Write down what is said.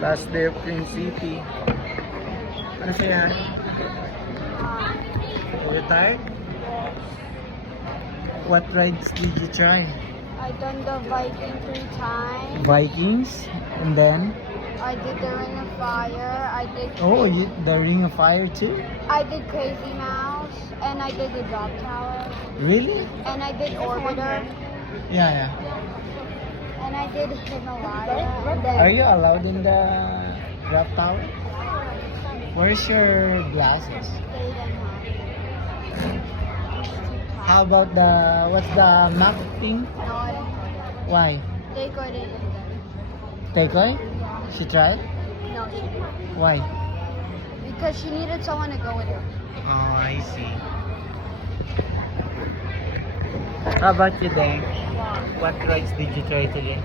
Last day of Queen City. Ano siya? Are you tired? What rides did you try? I done the Viking 3 times. Vikings, and then I did the Ring of Fire. I did. the Ring of Fire too. I did Crazy Mouse, and I did the Drop Tower, Really? and I did Orbiter, Yeah. and I did Himalaya. And then Are you allowed in the drop tower? Where's your glasses? they didn't have. How about what's the map thing? No, I didn't. Why? They couldn't either. Tekoy? She tried? No, she didn't. Why? Because she needed someone to go with her. Oh, I see. How about you, Deng? What rides did you try today?